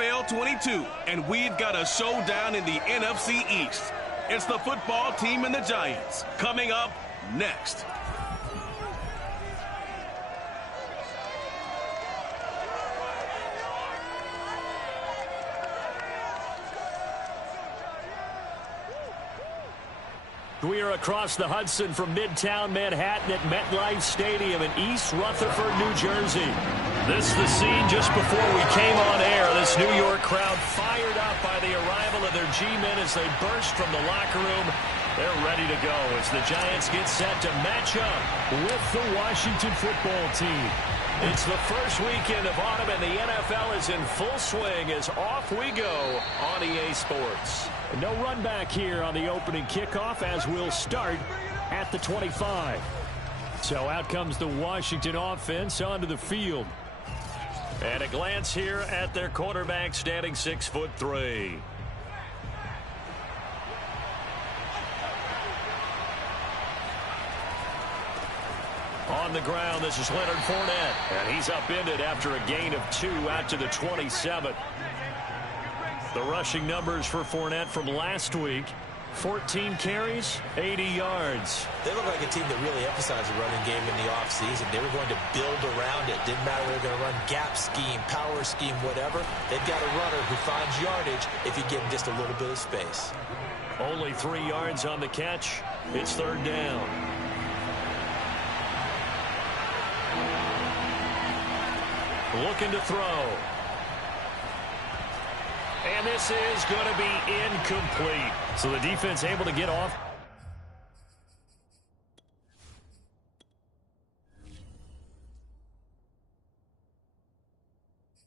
NFL 22, and we've got a showdown in the NFC East. It's the football team and the Giants. Coming up next. We are across the Hudson from Midtown Manhattan at MetLife Stadium in East Rutherford, New Jersey. This is the scene just before we came on air. This New York crowd fired up by the arrival of their G-men as they burst from the locker room. They're ready to go as the Giants get set to match up with the Washington football team. It's the first weekend of autumn, and the NFL is in full swing as off we go on EA Sports. No run back here on the opening kickoff as we'll start at the 25. So out comes the Washington offense onto the field. And a glance here at their quarterback, standing 6'3". On the ground, this is Leonard Fournette. And he's upended after a gain of 2 out to the 27. The rushing numbers for Fournette from last week: 14 carries, 80 yards. They look like a team that really emphasized the running game in the offseason. They were going to build around it. Didn't matter whether they're going to run gap scheme, power scheme, whatever. They've got a runner who finds yardage if you give him just a little bit of space. Only 3 yards on the catch. It's third down. Looking to throw. And this is going to be incomplete. So the defense able to get off.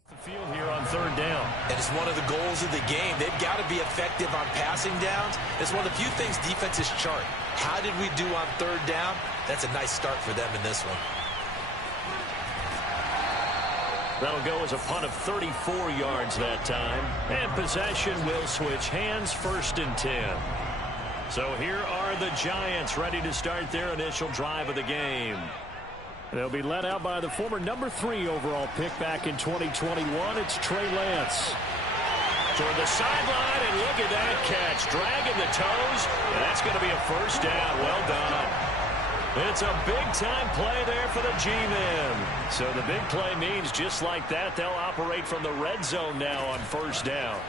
The field here on third down. And it's one of the goals of the game. They've got to be effective on passing downs. It's one of the few things defenses chart. How did we do on third down? That's a nice start for them in this one. That'll go as a punt of 34 yards that time. And possession will switch hands, 1st and 10. So here are the Giants ready to start their initial drive of the game. They'll be led out by the former number 3 overall pick back in 2021. It's Trey Lance. Toward the sideline, and look at that catch. Dragging the toes. And that's going to be a first down. Well done. It's a big-time play there for the G-men. So the big play means just like that, they'll operate from the red zone now on first down.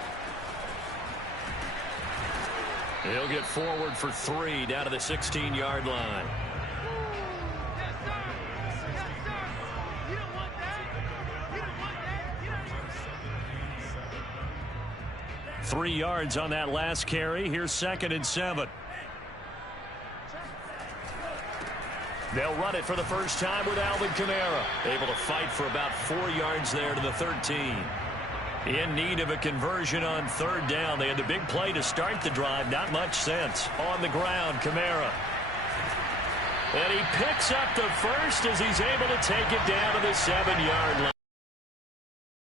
He'll get forward for 3 down to the 16-yard line. Three yards on that last carry. Here's 2nd and 7. They'll run it for the first time with Alvin Kamara. Able to fight for about 4 yards there to the 13. In need of a conversion on third down. They had the big play to start the drive. Not much sense. On the ground, Kamara. And he picks up the first as he's able to take it down to the 7-yard line.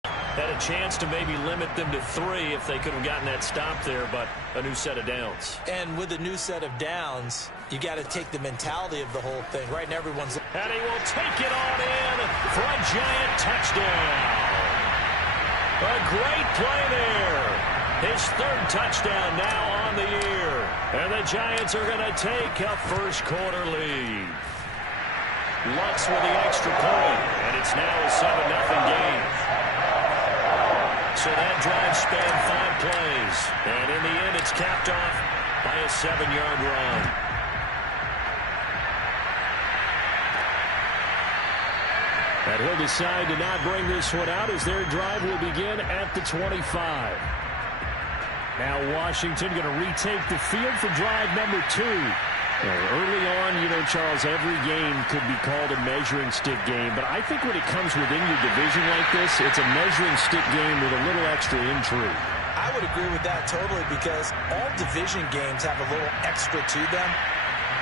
Had a chance to maybe limit them to 3 if they could have gotten that stop there, but a new set of downs. And with a new set of downs, you got to take the mentality of the whole thing. Right now, everyone's... And he will take it on in for a Giant touchdown. A great play there. His 3rd touchdown now on the year. And the Giants are going to take a first-quarter lead. Lutz with the extra point, and it's now a 7-0 game. So that drive spanned 5 plays. And in the end, it's capped off by a 7-yard run. And he'll decide to not bring this one out as their drive will begin at the 25. Now Washington going to retake the field for drive number 2. Early on, you know, Charles, every game could be called a measuring stick game. But I think when it comes within your division like this, it's a measuring stick game with a little extra intrigue. I I would agree with that totally because all division games have a little extra to them.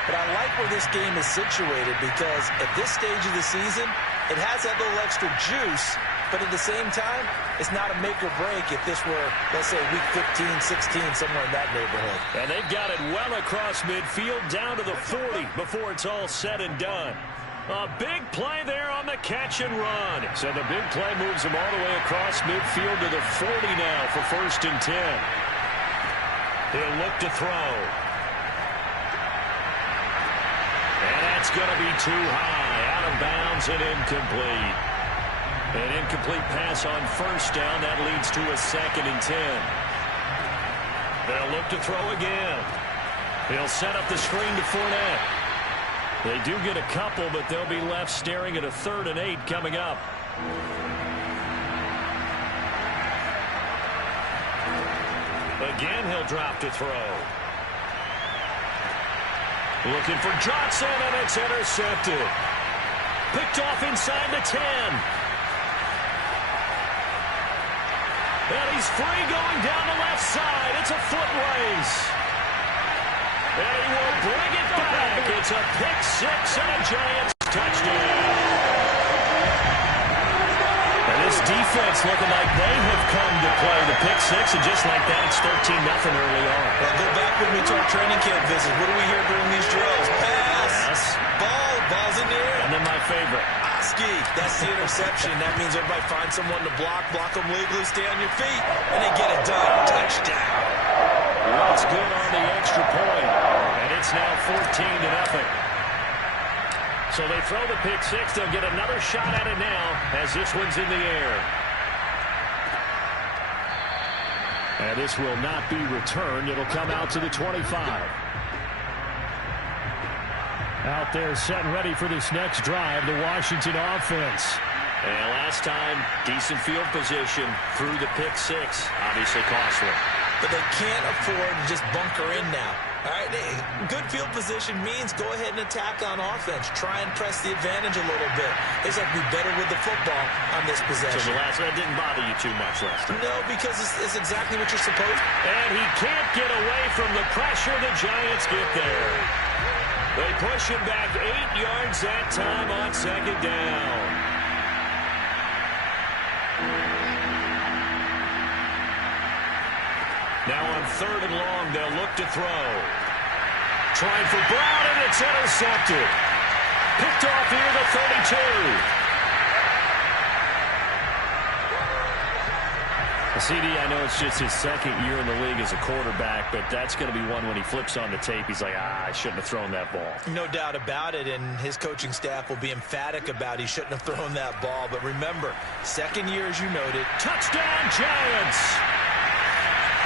But I like where this game is situated because at this stage of the season, it has that little extra juice, but at the same time, it's not a make or break if this were, let's say, week 15, 16, somewhere in that neighborhood. And they've got it well across midfield down to the 40 before it's all said and done. A big play there on the catch and run. So the big play moves him all the way across midfield to the 40 now for 1st and 10. He'll look to throw. And that's going to be too high. Out of bounds and incomplete. An incomplete pass on 1st down. That leads to a 2nd and 10. They'll look to throw again. He'll set up the screen to Fournette. They do get a couple, but they'll be left staring at a 3rd and 8 coming up. Again, he'll drop to throw. Looking for Johnson, and it's intercepted. Picked off inside the 10. And he's free going down the left side. It's a foot race. And he will bring it back. It's a pick 6 and a Giants touchdown. And this defense looking like they have come to play the pick 6, and just like that, it's 13-0 early on. Well, go back with me to our training camp visit. What do we hear during these drills? Pass. Yes. Ball's in the air. And then my favorite. Oski. That's the interception. That means everybody find someone to block them legally, stay on your feet, and they get it done. Touchdown. That's good on the extra point. And it's now 14-0. So they throw the pick 6. They'll get another shot at it now as this one's in the air. And this will not be returned. It'll come out to the 25. Out there set and ready for this next drive, the Washington offense. And last time, decent field position through the pick 6. Obviously costly. But they can't afford to just bunker in now. All right, good field position means go ahead and attack on offense. Try and press the advantage a little bit. They just have to be better with the football on this possession. So the last one didn't bother you too much last time? No, because it's exactly what you're supposed to. And he can't get away from the pressure. The Giants get there. They push him back 8 yards that time on 2nd down. Now on 3rd and long, they'll look to throw. Trying for Brown, and it's intercepted. Picked off here, the 32. CD, I know it's just his 2nd year in the league as a quarterback, but that's going to be one when he flips on the tape. He's like, I shouldn't have thrown that ball. No doubt about it, and his coaching staff will be emphatic about he shouldn't have thrown that ball. But remember, 2nd year, as you noted. Touchdown, Giants!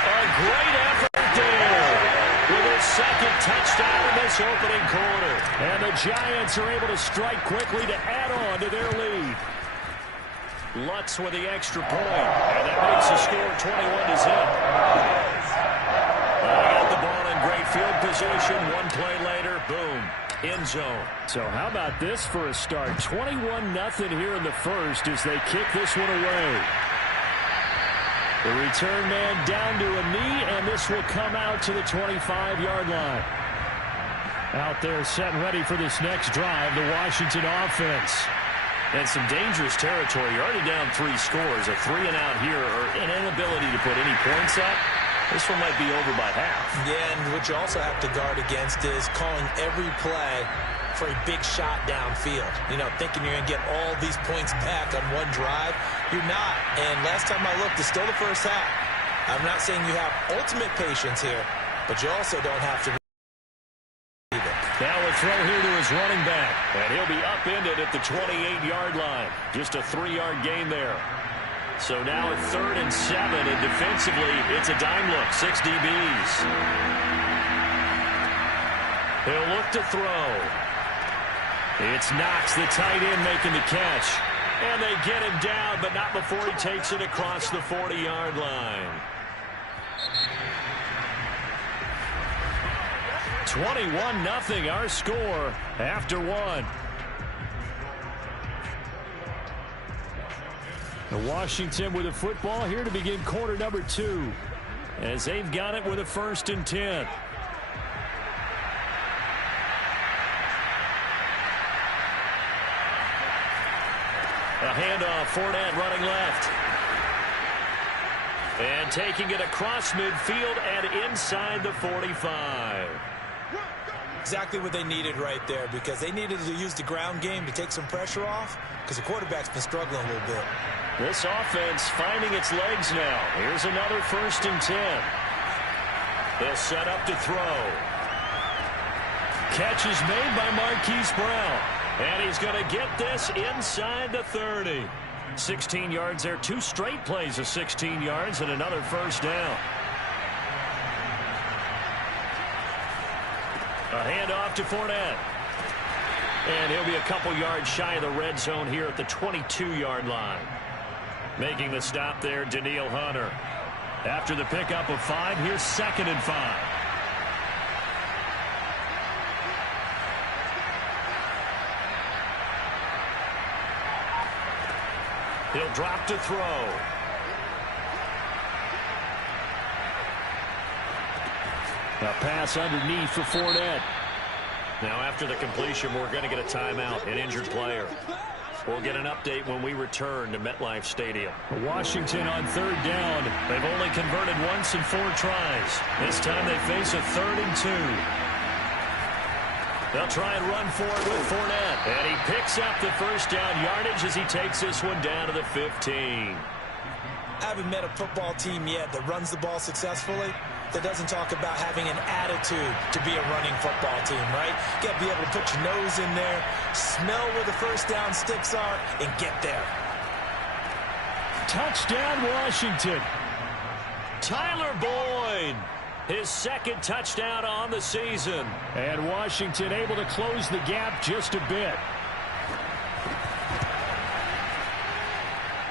A great effort there with his 2nd touchdown in this opening quarter. And the Giants are able to strike quickly to add on to their lead. Lutz with the extra point, and that makes the score 21-0. They got the ball in great field position. One play later, boom, end zone. So how about this for a start? 21-0 here in the first as they kick this one away. The return man down to a knee, and this will come out to the 25-yard line. Out there set and ready for this next drive, the Washington offense. And some dangerous territory. You're already down 3 scores. A 3-and-out here, or an inability to put any points up. This one might be over by half. Yeah, and what you also have to guard against is calling every play for a big shot downfield. You know, thinking you're going to get all these points back on one drive. You're not. And last time I looked, it's still the first half. I'm not saying you have ultimate patience here, but you also don't have to. Now a throw here to his running back, and he'll be upended at the 28-yard line. Just a 3-yard gain there. So now at 3rd and 7, and defensively, it's a dime look, 6 DBs. He'll look to throw. It's Knox, the tight end, making the catch. And they get him down, but not before he takes it across the 40-yard line. 21-0 our score after 1. Washington with the football here to begin quarter number 2. as they've got it with a 1st and 10. A handoff, Fournette running left. And taking it across midfield and inside the 45. Exactly what they needed right there, because they needed to use the ground game to take some pressure off, because the quarterback's been struggling a little bit. This offense finding its legs now. Here's another 1st and 10. They'll set up to throw. Catch is made by Marquise Brown. And he's going to get this inside the 30. 16 yards there. 2 straight plays of 16 yards and another 1st down. A handoff to Fournette. And he'll be a couple yards shy of the red zone here at the 22-yard line. Making the stop there, Danielle Hunter. After the pickup of 5, here's 2nd and 5. He'll drop to throw. A pass underneath for Fournette. Now after the completion, we're going to get a timeout, an injured player. We'll get an update when we return to MetLife Stadium. Washington on 3rd down. They've only converted once in 4 tries. This time they face a 3rd and 2. They'll try and run for it with Fournette. And he picks up the 1st down yardage as he takes this one down to the 15. I haven't met a football team yet that runs the ball successfully, that doesn't talk about having an attitude to be a running football team, right? You got to be able to put your nose in there, smell where the 1st down sticks are, and get there. Touchdown, Washington. Tyler Boyd. His 2nd touchdown on the season. And Washington able to close the gap just a bit.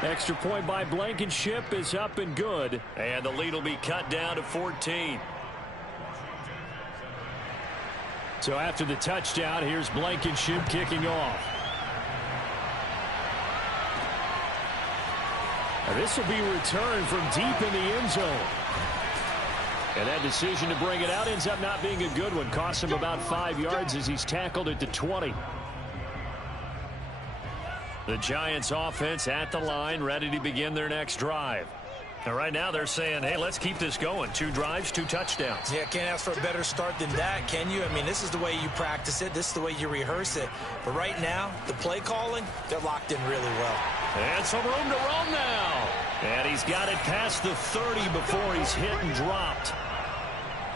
Extra point by Blankenship is up and good. And the lead will be cut down to 14. So after the touchdown, here's Blankenship kicking off. Now this will be returned from deep in the end zone. And that decision to bring it out ends up not being a good one. Costs him about 5 yards as he's tackled at the 20. The Giants offense at the line, ready to begin their next drive. And right now they're saying, hey, let's keep this going. 2 drives, 2 touchdowns. Yeah, can't ask for a better start than that, can you? I mean, this is the way you practice it. This is the way you rehearse it. But right now, the play calling, they're locked in really well. And some room to roam now. And he's got it past the 30 before he's hit and dropped.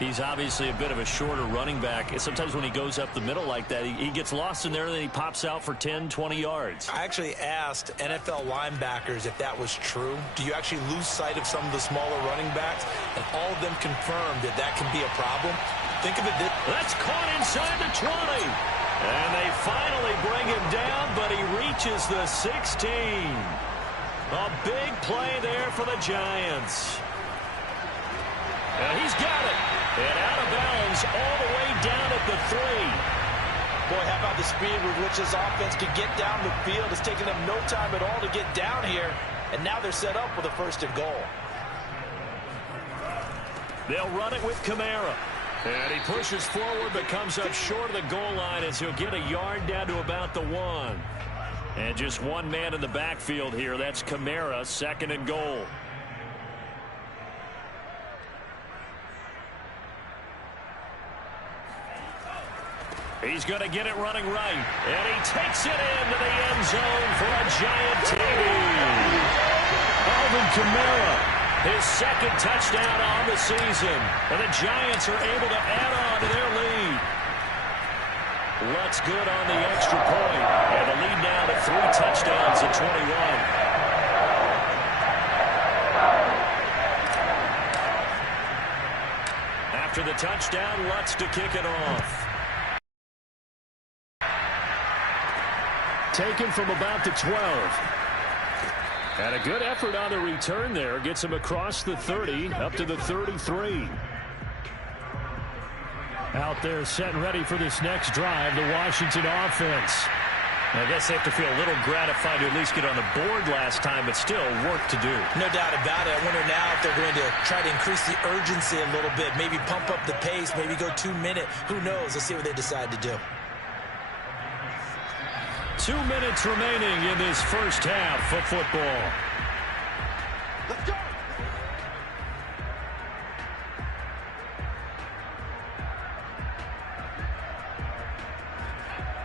He's obviously a bit of a shorter running back. And sometimes when he goes up the middle like that, he gets lost in there, and then he pops out for 10, 20 yards. I actually asked NFL linebackers if that was true. Do you actually lose sight of some of the smaller running backs? And all of them confirmed that that can be a problem. Think of it this. That's caught inside the 20. And they finally bring him down, but he reaches the 16. A big play there for the Giants. And he's got it. And out of bounds all the way down at the 3. Boy, how about the speed with which this offense can get down the field? It's taken them no time at all to get down here. And now they're set up with a 1st and goal. They'll run it with Kamara. And he pushes forward but comes up short of the goal line as he'll get a yard down to about the 1. And just one man in the backfield here. That's Kamara, 2nd and goal. He's going to get it running right. And he takes it into the end zone for a giant TD. Alvin Kamara, his 2nd touchdown on the season. And the Giants are able to add on to their lead. Lutz good on the extra point. And the lead now to 3 touchdowns at 21. After the touchdown, Lutz to kick it off. Taken from about the 12. And a good effort on the return there. Gets him across the 30, up to the 33. Out there set and ready for this next drive, the Washington offense. I guess they have to feel a little gratified to at least get on the board last time, but still work to do. No doubt about it. I wonder now if they're going to try to increase the urgency a little bit, maybe pump up the pace, maybe go 2 minute. Who knows? Let's see what they decide to do. 2 minutes remaining in this first half of football. Let's go.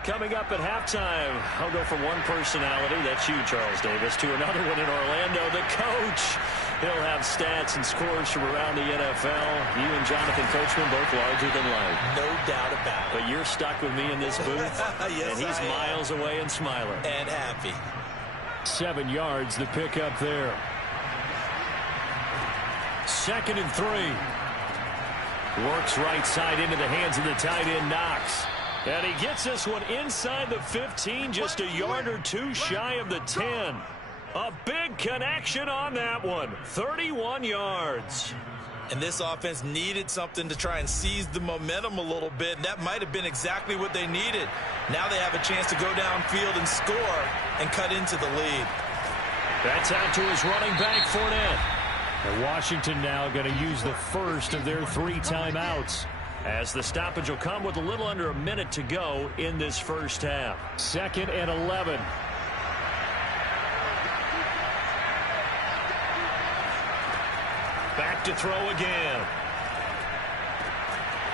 Coming up at halftime, I'll go from one personality, that's you, Charles Davis, to another one in Orlando, the coach. He'll have stats and scores from around the NFL. You and Jonathan Coachman both larger than life. No doubt about it. But you're stuck with me in this booth, yes, and he's miles away and smiling. And happy. 7 yards, the pickup there. 2nd and 3. Works right side into the hands of the tight end, Knox. And he gets this one inside the 15, just a yard or two shy of the 10. A big connection on that one. 31 yards. And this offense needed something to try and seize the momentum a little bit. And that might have been exactly what they needed. Now they have a chance to go downfield and score and cut into the lead. That's out to his running back, Fournette. And Washington now going to use the first of their 3 timeouts, as the stoppage will come with a little under a minute to go in this first half. 2nd and 11. Back to throw again.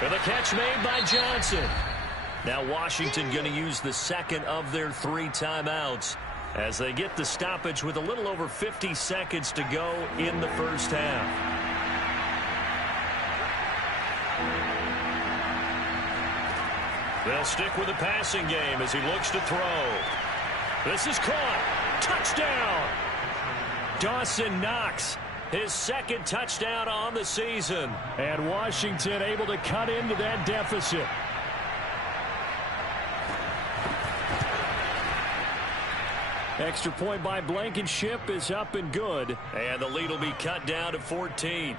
And the catch made by Johnson. Now Washington going to use the second of their 3 timeouts as they get the stoppage with a little over 50 seconds to go in the first half. They'll stick with the passing game as he looks to throw. This is caught. Touchdown. Dawson Knox, his 2nd touchdown on the season. And Washington able to cut into that deficit. Extra point by Blankenship is up and good. And the lead will be cut down to 14.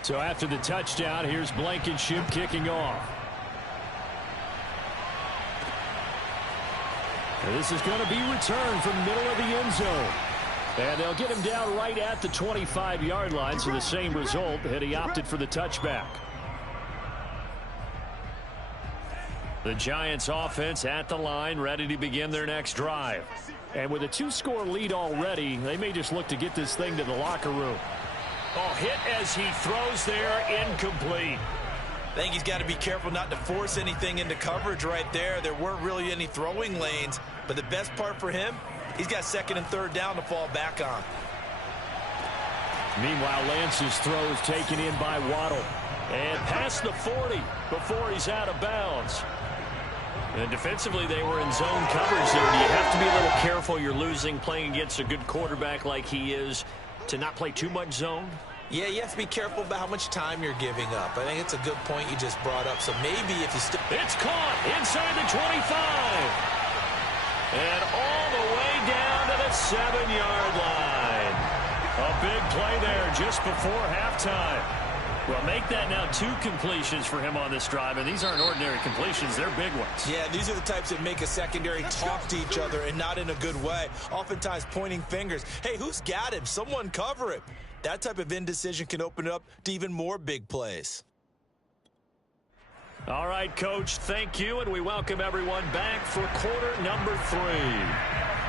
So after the touchdown, here's Blankenship kicking off. And this is going to be returned from the middle of the end zone. And they'll get him down right at the 25-yard line, so the same result, had he opted for the touchback. The Giants offense at the line, ready to begin their next drive. And with a 2-score lead already, they may just look to get this thing to the locker room. Oh, hit as he throws there, incomplete. I think he's got to be careful not to force anything into coverage right there. There weren't really any throwing lanes, but the best part for him, he's got 2nd and 3rd down to fall back on. Meanwhile, Lance's throw is taken in by Waddle. And past the 40 before he's out of bounds. And defensively, they were in zone coverage there. Do you have to be a little careful? You're losing, playing against a good quarterback like he is, to not play too much zone? Yeah, you have to be careful about how much time you're giving up. I think it's a good point you just brought up. So maybe if you still... It's caught inside the 25. And all the way down to the 7-yard line. A big play there just before halftime. Well, make that now 2 completions for him on this drive, and these aren't ordinary completions. They're big ones. Yeah, these are the types that make a secondary talk to each other, and not in a good way. Oftentimes pointing fingers. Hey, who's got him? Someone cover him. That type of indecision can open it up to even more big plays. All right, Coach, thank you, and we welcome everyone back for quarter number 3.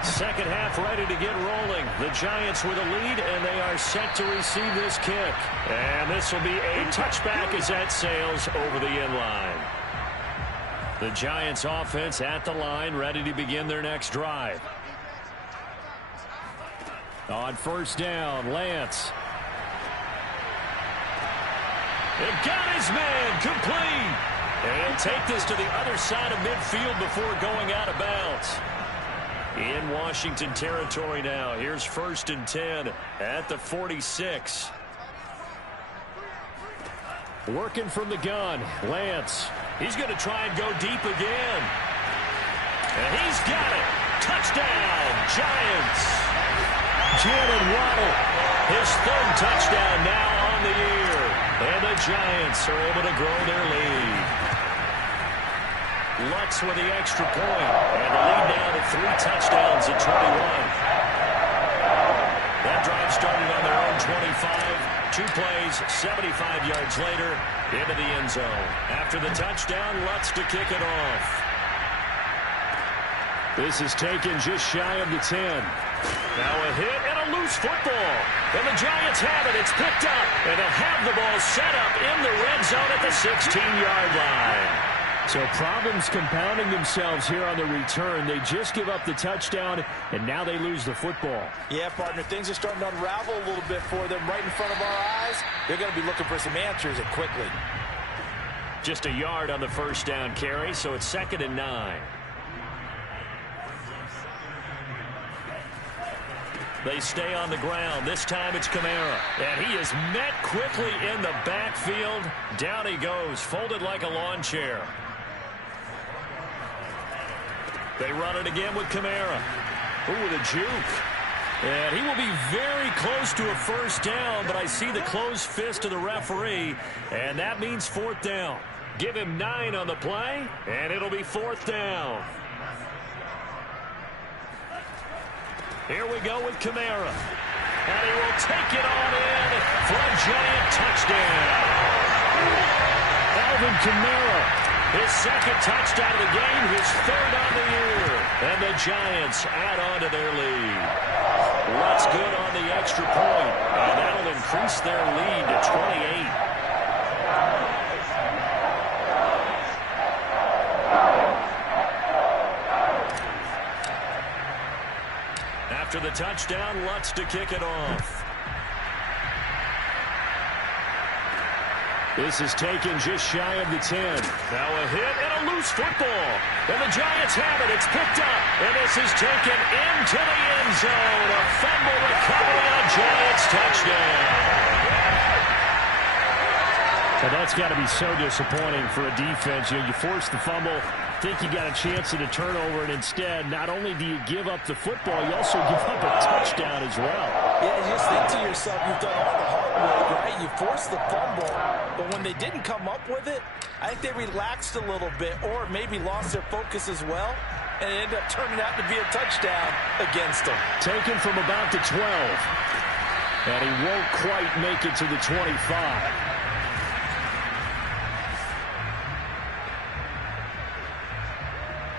Second half ready to get rolling. The Giants with a lead, and they are set to receive this kick. And this will be a touchback as that sails over the end line. The Giants offense at the line, ready to begin their next drive. On first down, Lance. It got his man complete. And take this to the other side of midfield before going out of bounds. In Washington territory now. Here's 1st and 10 at the 46. Working from the gun, Lance. He's going to try and go deep again. And he's got it. Touchdown, Giants. Jalen Waddle, his 3rd touchdown now on the year. And the Giants are able to grow their lead. Lutz with the extra point. And the lead now to 3 touchdowns at 21. That drive started on their own 25. 2 plays, 75 yards later, into the end zone. After the touchdown, Lutz to kick it off. This is taken just shy of the 10. Now a hit and a loose football. And the Giants have it. It's picked up. And they'll have the ball set up in the red zone at the 16-yard line. So problems compounding themselves here on the return. They just give up the touchdown, and now they lose the football. Yeah, partner, things are starting to unravel a little bit for them right in front of our eyes. They're going to be looking for some answers and quickly. Just a yard on the first down carry, so it's 2nd and 9. They stay on the ground. This time it's Kamara. And he is met quickly in the backfield. Down he goes, folded like a lawn chair. They run it again with Kamara. Ooh, with a juke. And he will be very close to a first down, but I see the closed fist of the referee, and that means 4th down. Give him 9 on the play, and it'll be 4th down. Here we go with Kamara. And he will take it on in for a giant touchdown. Alvin Kamara, his 2nd touchdown of the game, his 3rd on the year. And the Giants add on to their lead. Lutz good on the extra point, and that'll increase their lead to 28. After the touchdown, Lutz to kick it off. This is taken just shy of the 10. Now a hit and a loose football. And the Giants have it. It's picked up. And this is taken into the end zone. A fumble recovery and a Giants touchdown. Well, that's got to be so disappointing for a defense. You force the fumble, think you got a chance at a turnover, and instead, not only do you give up the football, you also give up a touchdown as well. Yeah, you just think to yourself, you've done all the hard work, right? You forced the fumble, but when they didn't come up with it, I think they relaxed a little bit or maybe lost their focus as well, and it ended up turning out to be a touchdown against them. Taken from about the 12, and he won't quite make it to the 25.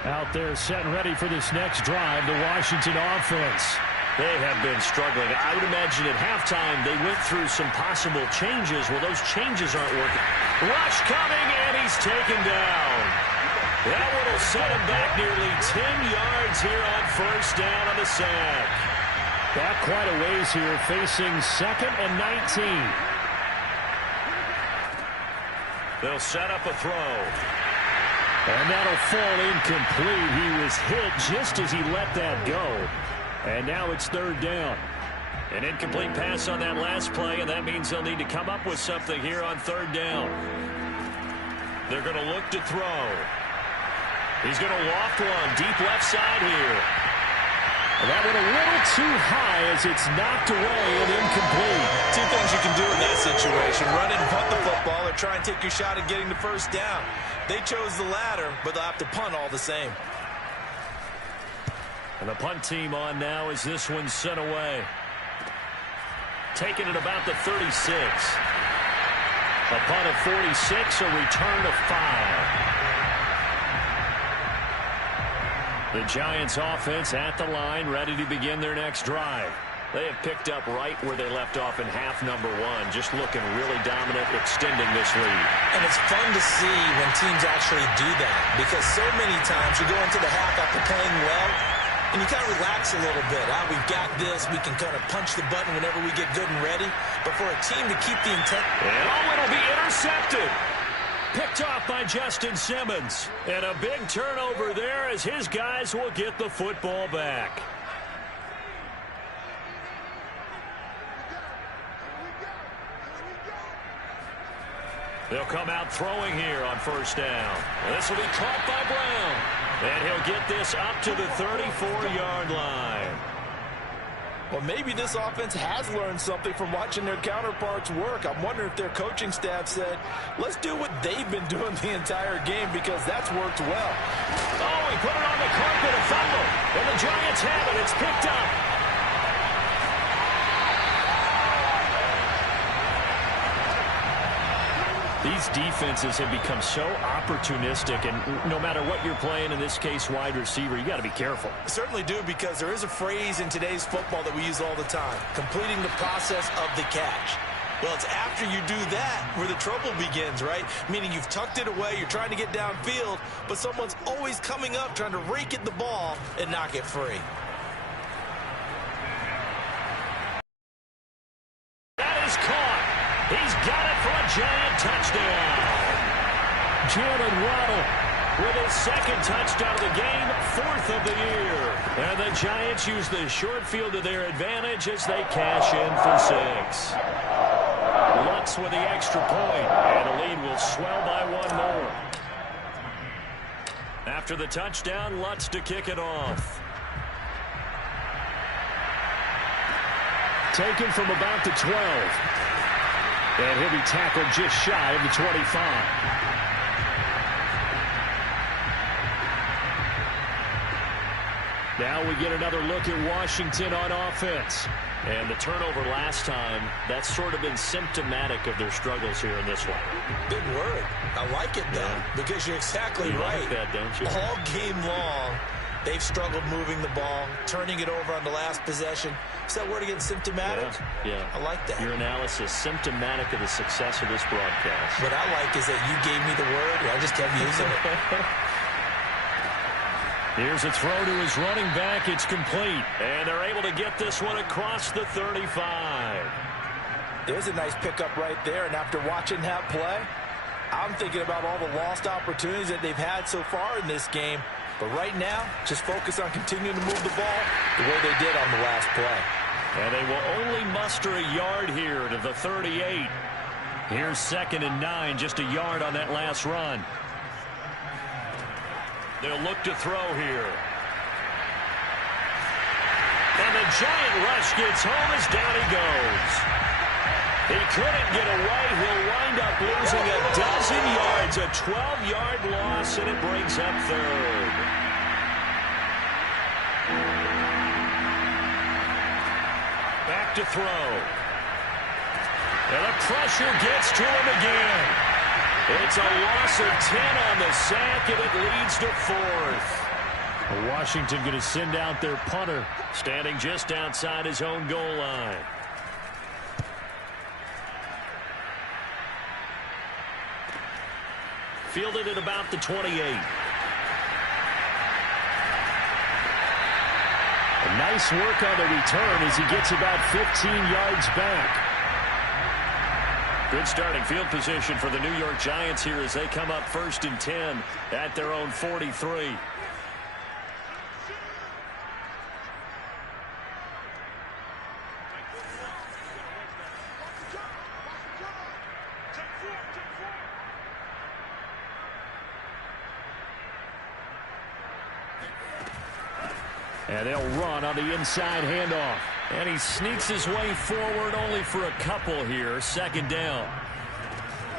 Out there set and ready for this next drive, the Washington offense. They have been struggling. I would imagine at halftime they went through some possible changes. Well, those changes aren't working. Rush coming, and he's taken down. That one will set him back nearly 10 yards here on first down on the sack. Back quite a ways here, facing 2nd and 19. They'll set up a throw. And that'll fall incomplete. He was hit just as he let that go. And now it's 3rd down. An incomplete pass on that last play, and that means they'll need to come up with something here on 3rd down. They're going to look to throw. He's going to loft one deep left side here. And that went a little too high as it's knocked away and incomplete. 2 things you can do in that situation. Run and punt the football or try and take your shot at getting the first down. They chose the latter, but they'll have to punt all the same. And the punt team on now as this one's sent away. Taken at about the 36. A punt of 46, a return of 5. The Giants offense at the line, ready to begin their next drive. They have picked up right where they left off in half number 1, just looking really dominant, extending this lead. And it's fun to see when teams actually do that, because so many times you go into the half after playing well, and you kind of relax a little bit. We've got this. We can kind of punch the button whenever we get good and ready. But for a team to keep the intent... And it'll be intercepted. Picked off by Justin Simmons. And a big turnover there as his guys will get the football back. They'll come out throwing here on first down. This will be caught by Brown. And he'll get this up to the 34-yard line. Well, maybe this offense has learned something from watching their counterparts work. I'm wondering if their coaching staff said, let's do what they've been doing the entire game because that's worked well. Oh, he put it on the carpet, a fumble. And the Giants have it. It's picked up. These defenses have become so opportunistic, and no matter what you're playing, in this case, wide receiver, you got to be careful. Certainly do, because there is a phrase in today's football that we use all the time, completing the process of the catch. Well, it's after you do that where the trouble begins, right? Meaning you've tucked it away, you're trying to get downfield, but someone's always coming up trying to rake at the ball and knock it free. That is caught. He's got it for a Giant touchdown. Jalen Waddle with his second touchdown of the game, 4th of the year. And the Giants use the short field to their advantage as they cash in for 6. Lutz with the extra point, and the lead will swell by 1 more. After the touchdown, Lutz to kick it off. Taken from about the 12. And he'll be tackled just shy of the 25. Now we get another look at Washington on offense. And the turnover last time, that's sort of been symptomatic of their struggles here in this one. Big word. I like it, though, because you're exactly right. Like that, don't you? All game long, they've struggled moving the ball, turning it over on the last possession. Is that word again, symptomatic? Yeah. I like that. Your analysis, symptomatic of the success of this broadcast. What I like is that you gave me the word, and I just kept using it. Here's a throw to his running back. It's complete. And they're able to get this one across the 35. There's a nice pickup right there, and after watching that play, I'm thinking about all the lost opportunities that they've had so far in this game. But right now, just focus on continuing to move the ball the way they did on the last play. And they will only muster a yard here to the 38. Here's 2nd and 9, just a yard on that last run. They'll look to throw here. And the Giant rush gets home as down he goes. He couldn't get away. He'll wind up losing a dozen yards, a 12-yard loss, and it brings up 3rd. Back to throw. And the pressure gets to him again. It's a loss of 10 on the sack, and it leads to 4th. Washington going to send out their punter, standing just outside his own goal line. Fielded at about the 28. A nice work on the return as he gets about 15 yards back. Good starting field position for the New York Giants here as they come up 1st and 10 at their own 43. And they'll run on the inside handoff. And he sneaks his way forward only for a couple here. 2nd down.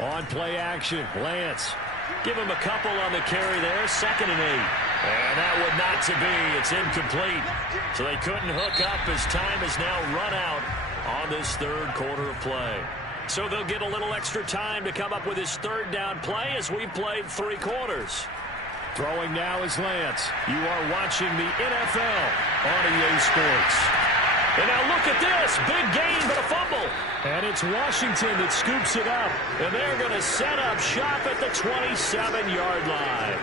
On play action, Lance. Give him a couple on the carry there. 2nd and 8. And that would not to be. It's incomplete. So they couldn't hook up as time is now run out on this 3rd quarter of play. So they'll get a little extra time to come up with his 3rd down play as we've played 3 quarters. Throwing now is Lance. You are watching the NFL on EA Sports. And now look at this. Big gain, but a fumble. And it's Washington that scoops it up. And they're going to set up shop at the 27-yard line.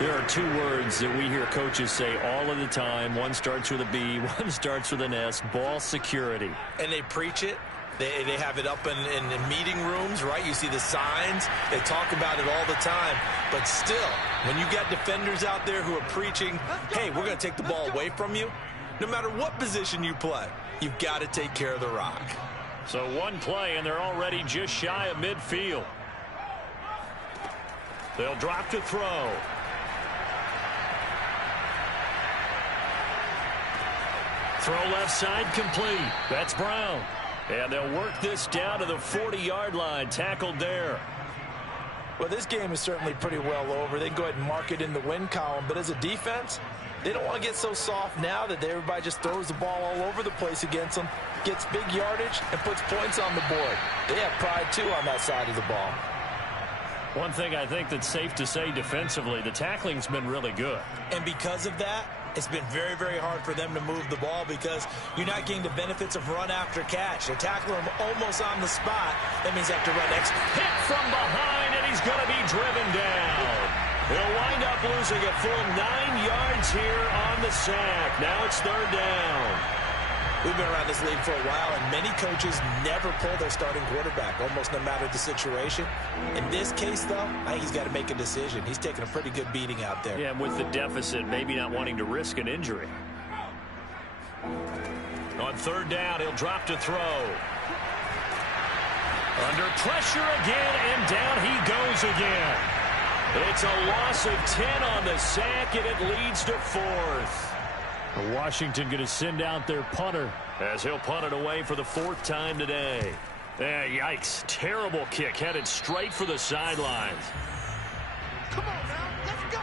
There are 2 words that we hear coaches say all of the time. One starts with a B, one starts with an S. Ball security. And they preach it. They have it up in meeting rooms, right? You see the signs. They talk about it all the time. But still, when you got defenders out there who are preaching, hey, we're going to take the ball away from you, no matter what position you play, you've got to take care of the rock. So 1 play, and they're already just shy of midfield. They'll drop to throw. Throw left side complete. That's Brown. And they'll work this down to the 40-yard line. Tackled there. Well, this game is certainly pretty well over. They can go ahead and mark it in the win column. But as a defense, they don't want to get so soft now that everybody just throws the ball all over the place against them, gets big yardage, and puts points on the board. They have pride, too, on that side of the ball. One thing I think that's safe to say defensively, the tackling's been really good. And because of that, it's been very, very hard for them to move the ball because you're not getting the benefits of run after catch. They're tackling him almost on the spot. That means they have to run extra. Hit from behind, and he's going to be driven down. He'll wind up losing a full 9 yards here on the sack. Now it's third down. We've been around this league for a while, and many coaches never pull their starting quarterback, almost no matter the situation. In this case, though, I think he's got to make a decision. He's taking a pretty good beating out there. Yeah, and with the deficit, maybe not wanting to risk an injury. On third down, he'll drop to throw. Under pressure again, and down he goes again. It's a loss of 10 on the sack, and it leads to fourth. Washington going to send out their punter as he'll punt it away for the 4th time today. Yikes. Terrible kick headed straight for the sidelines. Come on now, let's go.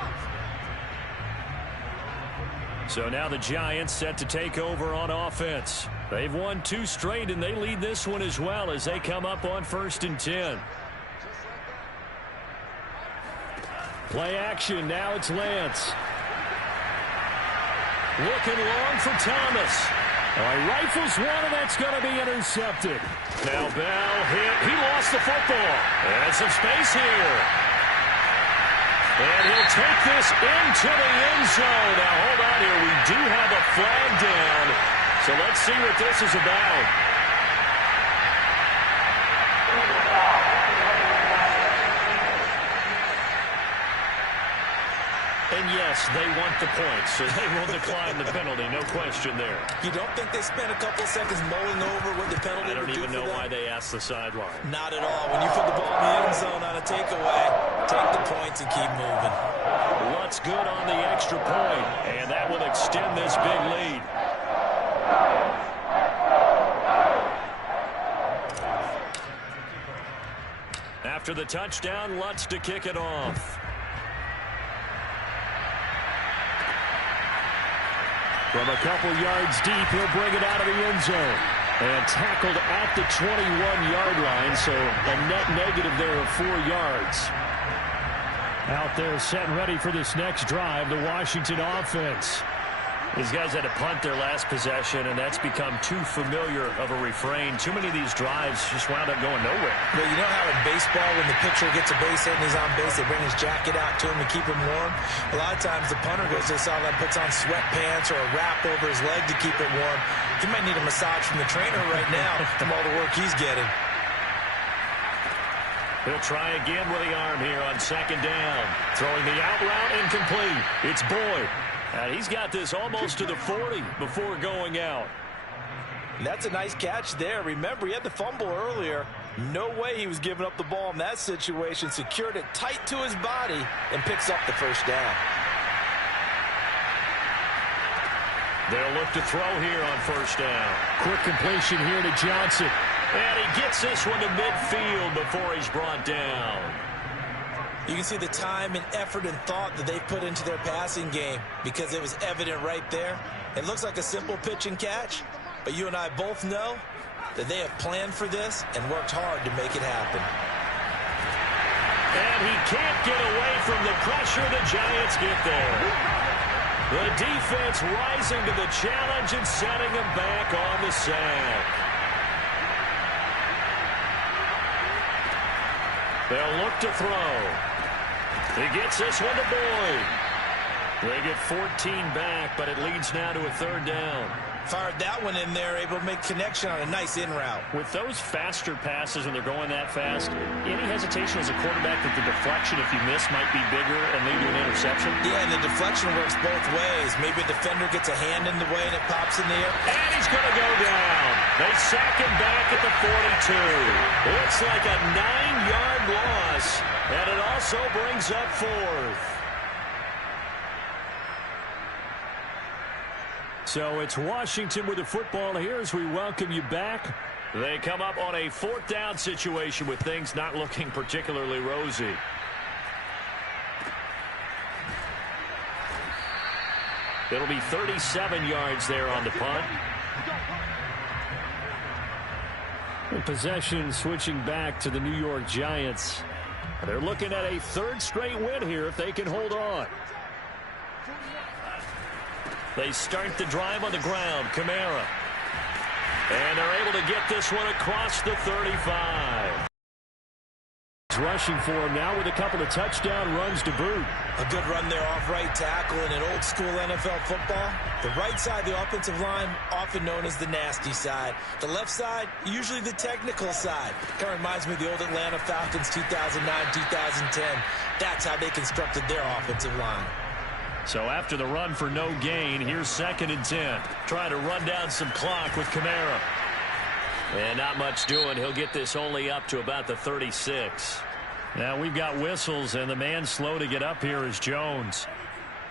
So now the Giants set to take over on offense. They've won 2 straight, and they lead this one as well as they come up on 1st and 10. Play action. Now it's Lance. Looking long for Thomas. Rifles one, and that's going to be intercepted. Now Bell hit. He lost the football. And some space here. And he'll take this into the end zone. Now hold on here. We do have a flag down. So let's see what this is about. And yes, they want the points, so they will decline the penalty. No question there. You don't think they spent a couple seconds mulling over what the penalty would do for them? I don't even know why they asked the sideline. Not at all. When you put the ball in the end zone on a takeaway, take the points and keep moving. What's good on the extra point, and that will extend this big lead. After the touchdown, Lutz to kick it off. From a couple yards deep, he'll bring it out of the end zone. And tackled at the 21-yard line, so a net negative there of 4 yards. Out there set and ready for this next drive, the Washington offense. These guys had to punt their last possession, and that's become too familiar of a refrain. Too many of these drives just wound up going nowhere. Well, you know how in baseball, when the pitcher gets a base hit and he's on base, they bring his jacket out to him to keep him warm? A lot of times the punter goes to the sideline, puts on sweatpants or a wrap over his leg to keep it warm. He might need a massage from the trainer right now from all the work he's getting. He'll try again with the arm here on 2nd down. Throwing the out route incomplete. It's Boyd. And he's got this almost to the 40 before going out. And that's a nice catch there. Remember, he had the fumble earlier. No way he was giving up the ball in that situation. Secured it tight to his body and picks up the 1st down. They'll look to throw here on 1st down. Quick completion here to Johnson. And he gets this one to midfield before he's brought down. You can see the time and effort and thought that they put into their passing game because it was evident right there. It looks like a simple pitch and catch, but you and I both know that they have planned for this and worked hard to make it happen. And he can't get away from the pressure. The Giants get there. The defense rising to the challenge and setting him back on the sack. They'll look to throw. He gets this one to Boyd. They get 14 back, but it leads now to a 3rd down. Fired that one in there, able to make connection on a nice in route. With those faster passes when they're going that fast, any hesitation as a quarterback that the deflection, if you miss, might be bigger and lead to an interception? Yeah, and the deflection works both ways. Maybe a defender gets a hand in the way and it pops in the air. And he's going to go down. They sack him back at the 42. Looks like a 9-yard loss, and it also brings up 4th. So it's Washington with the football here as we welcome you back. They come up on a 4th down situation with things not looking particularly rosy. It'll be 37 yards there on the punt. Possession switching back to the New York Giants. They're looking at a 3rd straight win here if they can hold on. They start the drive on the ground. Kamara. And they're able to get this one across the 35. Rushing for him now with a couple of touchdown runs to boot. A good run there off right tackle in an old school NFL football. The right side, the offensive line, often known as the nasty side. The left side, usually the technical side. Kind of reminds me of the old Atlanta Falcons 2009, 2010. That's how they constructed their offensive line. So after the run for no gain, here's 2nd and 10. Trying to run down some clock with Kamara. And not much doing. He'll get this only up to about the 36. Now we've got whistles, and the man slow to get up here is Jones.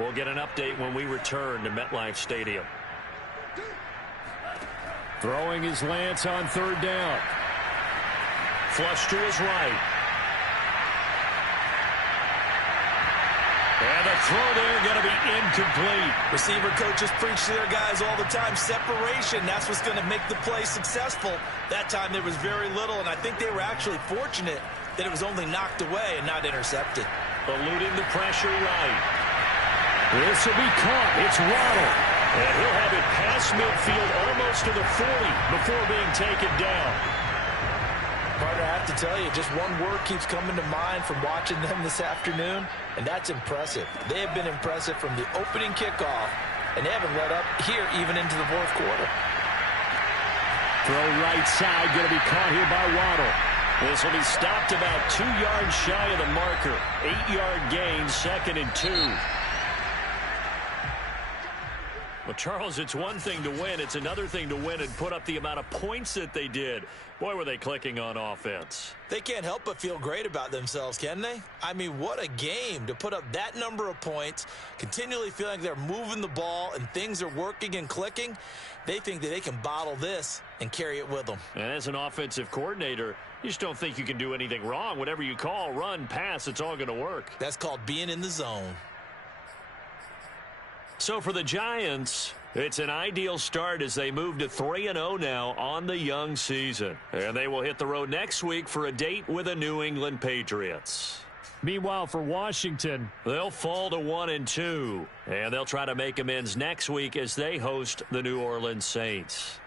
We'll get an update when we return to MetLife Stadium. Throwing his Lance on 3rd down. Flush to his right. And the throw there going to be incomplete. Receiver coaches preach to their guys all the time. Separation, that's what's going to make the play successful. That time there was very little, and I think they were actually fortunate that it was only knocked away and not intercepted. Eluding the pressure right. This will be caught. It's Waddle. And he'll have it past midfield almost to the 40 before being taken down. Partner, I have to tell you, just one word keeps coming to mind from watching them this afternoon, and that's impressive. They have been impressive from the opening kickoff, and they haven't let up here even into the 4th quarter. Throw right side, going to be caught here by Waddle. This will be stopped about 2 yards shy of the marker. 8-yard gain, 2nd and 2. Well, Charles, it's one thing to win. It's another thing to win and put up the amount of points that they did. Boy, were they clicking on offense. They can't help but feel great about themselves, can they? I mean, what a game to put up that number of points, continually feeling like they're moving the ball and things are working and clicking. They think that they can bottle this and carry it with them. And as an offensive coordinator, you just don't think you can do anything wrong. Whatever you call, run, pass, it's all going to work. That's called being in the zone. So for the Giants, it's an ideal start as they move to 3-0 now on the young season. And they will hit the road next week for a date with the New England Patriots. Meanwhile, for Washington, they'll fall to 1-2. And they'll try to make amends next week as they host the New Orleans Saints.